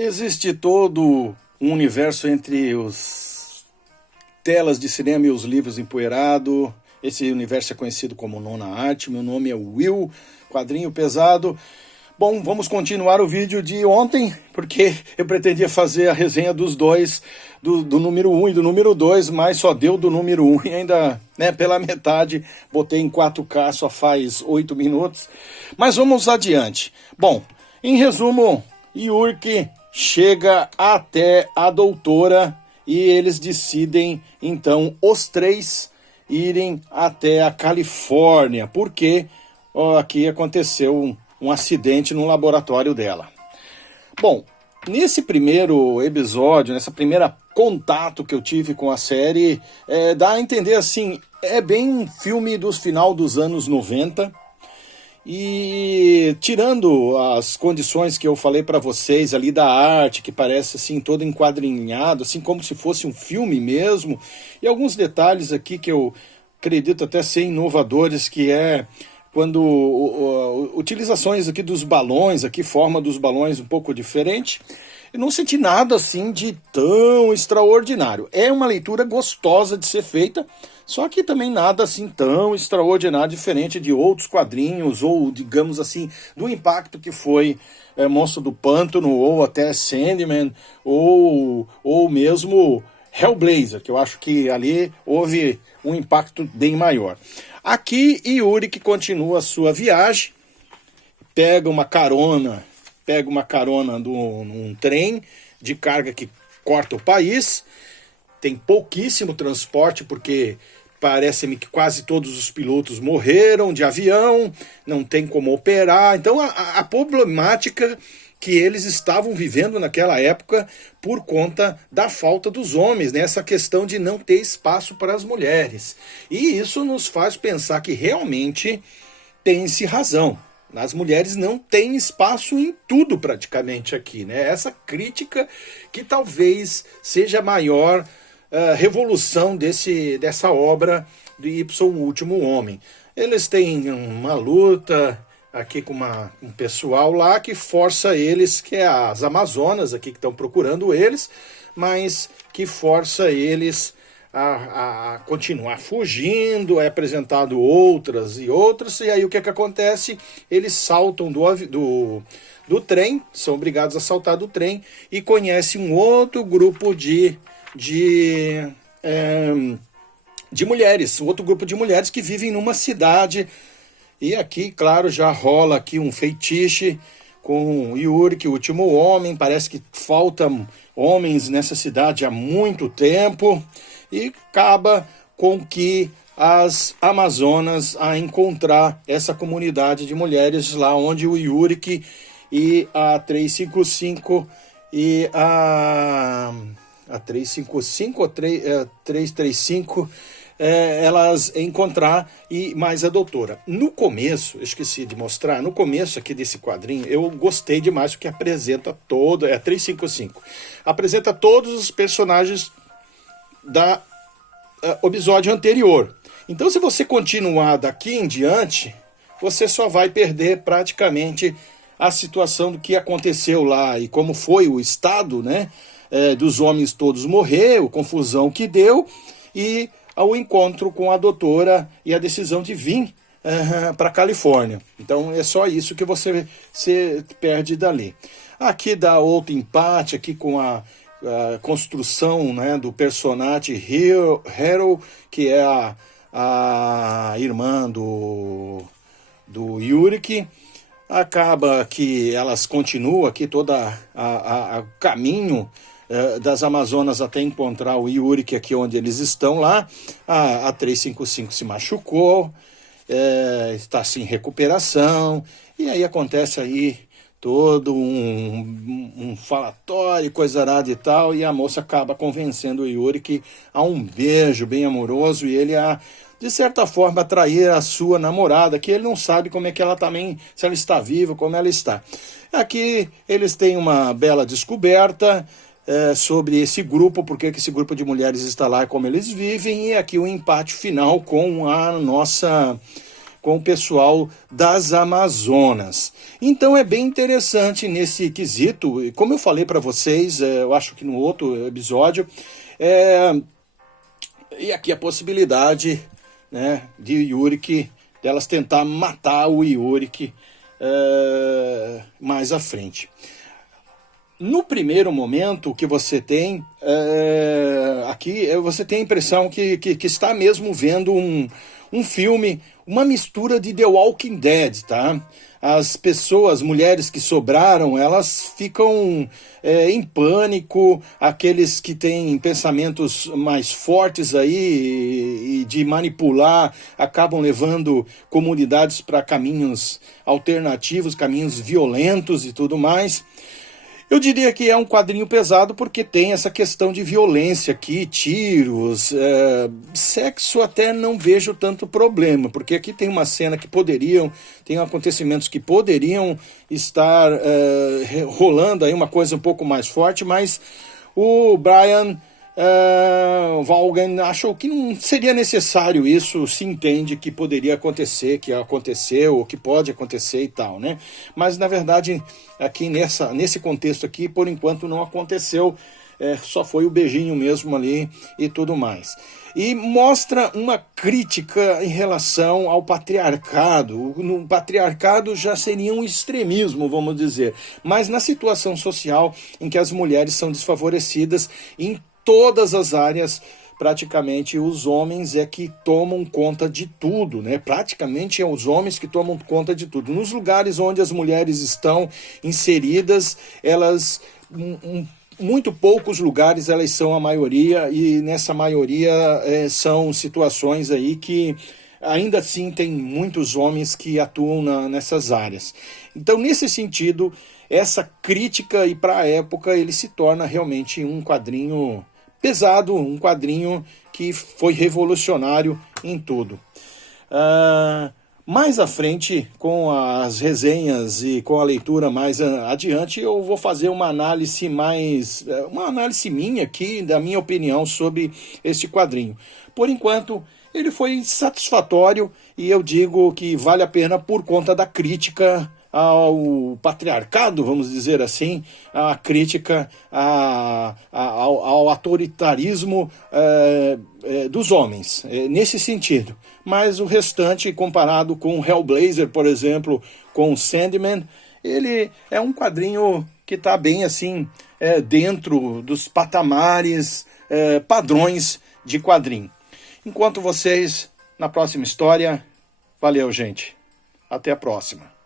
Existe todo um universo entre os telas de cinema e os livros empoeirado. Esse universo é conhecido como Nona Arte. Meu nome é Will, quadrinho pesado. Bom, vamos continuar o vídeo de ontem, porque eu pretendia fazer a resenha dos dois, do número 1 e do número 2, mas só deu do número 1 e ainda, pela metade, botei em 4K, só faz 8 minutos. Mas vamos adiante. Bom, em resumo, Yurki chega até a doutora e eles decidem, então, os três irem até a Califórnia, porque aqui aconteceu um acidente no laboratório dela. Bom, nesse primeiro episódio, nessa primeira contato que eu tive com a série, dá a entender assim, é bem um filme dos final dos anos 90, e tirando as condições que eu falei para vocês ali da arte, que parece assim todo enquadrinhado, assim como se fosse um filme mesmo, e alguns detalhes aqui que eu acredito até ser inovadores, que é quando utilizações aqui dos balões, aqui forma dos balões um pouco diferente. Eu não senti nada assim de tão extraordinário. É uma leitura gostosa de ser feita, só que também nada assim tão extraordinário, diferente de outros quadrinhos, ou digamos assim, do impacto que foi Monstro do Pântano, ou até Sandman, ou mesmo Hellblazer, que eu acho que ali houve um impacto bem maior. Aqui, Yuri que continua a sua viagem, pega uma carona num trem de carga que corta o país, tem pouquíssimo transporte, porque parece-me que quase todos os pilotos morreram de avião, não tem como operar, então a problemática que eles estavam vivendo naquela época por conta da falta dos homens, né? Essa questão de não ter espaço para as mulheres. E isso nos faz pensar que realmente tem-se razão. As mulheres não têm espaço em tudo praticamente aqui, né? Essa crítica que talvez seja a maior revolução dessa obra de Y, o Último Homem. Eles têm uma luta aqui com um pessoal lá que força eles, que é as Amazonas aqui que estão procurando eles, mas que força eles a continuar fugindo, é apresentado outras, e aí o que acontece? Eles saltam do trem, são obrigados a saltar do trem, e conhecem um outro grupo de mulheres, um outro grupo de mulheres que vivem numa cidade. E aqui, claro, já rola aqui um feitiço com Yuri, que o último homem, parece que faltam homens nessa cidade há muito tempo, e acaba com que as Amazonas a encontrar essa comunidade de mulheres lá onde o Yuri e a 355 e a 355 ou 335 elas encontrar, e mais a doutora. No começo, eu esqueci de mostrar, no começo aqui desse quadrinho, eu gostei demais porque apresenta 355, apresenta todos os personagens da episódio anterior. Então, se você continuar daqui em diante, você só vai perder praticamente a situação do que aconteceu lá e como foi o estado, né, dos homens todos morrer, a confusão que deu, e ao encontro com a doutora e a decisão de vir para a Califórnia. Então é só isso que você perde dali. Aqui dá outro empate aqui com a construção, né, do personagem Hero, que é a irmã do Yuri. Acaba que elas continuam aqui toda a caminho das Amazonas até encontrar o Yuri, que é aqui onde eles estão lá. A 355 se machucou, está assim, em recuperação, e aí acontece aí todo um falatório, coisa arada e tal, e a moça acaba convencendo o Yuri que há um beijo bem amoroso, e ele de certa forma, atrair a sua namorada, que ele não sabe como é que ela também, se ela está viva, como ela está. Aqui eles têm uma bela descoberta sobre esse grupo, porque esse grupo de mulheres está lá, como eles vivem, e aqui o empate final com com o pessoal das Amazonas. Então é bem interessante nesse quesito, e como eu falei para vocês, eu acho que no outro episódio, e aqui a possibilidade, né, de Yurik, delas tentar matar o Yurik mais à frente. No primeiro momento que você tem, aqui você tem a impressão que está mesmo vendo um filme, uma mistura de The Walking Dead, tá? As pessoas, mulheres que sobraram, elas ficam em pânico, aqueles que têm pensamentos mais fortes aí e de manipular, acabam levando comunidades para caminhos alternativos, caminhos violentos e tudo mais. Eu diria que é um quadrinho pesado porque tem essa questão de violência aqui, tiros, sexo até não vejo tanto problema, porque aqui tem uma cena que tem acontecimentos que poderiam estar rolando aí uma coisa um pouco mais forte, mas o Brian Vaughan achou que não seria necessário isso, se entende que poderia acontecer, que aconteceu, ou que pode acontecer e tal, né? Mas, na verdade, aqui nesse contexto aqui, por enquanto não aconteceu, só foi o beijinho mesmo ali e tudo mais. E mostra uma crítica em relação ao patriarcado. No patriarcado já seria um extremismo, vamos dizer, mas na situação social em que as mulheres são desfavorecidas em todas as áreas, praticamente os homens é que tomam conta de tudo, né? Praticamente é os homens que tomam conta de tudo. Nos lugares onde as mulheres estão inseridas, elas, muito poucos lugares elas são a maioria, e nessa maioria são situações aí que ainda assim tem muitos homens que atuam nessas áreas. Então, nesse sentido, essa crítica, e para a época, ele se torna realmente um quadrinho pesado, um quadrinho que foi revolucionário em tudo. Mais à frente, com as resenhas e com a leitura mais adiante, eu vou fazer uma análise minha aqui, da minha opinião sobre este quadrinho. Por enquanto, ele foi satisfatório e eu digo que vale a pena por conta da crítica ao patriarcado, vamos dizer assim, a crítica ao autoritarismo dos homens, nesse sentido. Mas o restante, comparado com Hellblazer, por exemplo, com Sandman, ele é um quadrinho que está bem assim, dentro dos patamares, padrões de quadrinho. Enquanto vocês, na próxima história, valeu, gente. Até a próxima.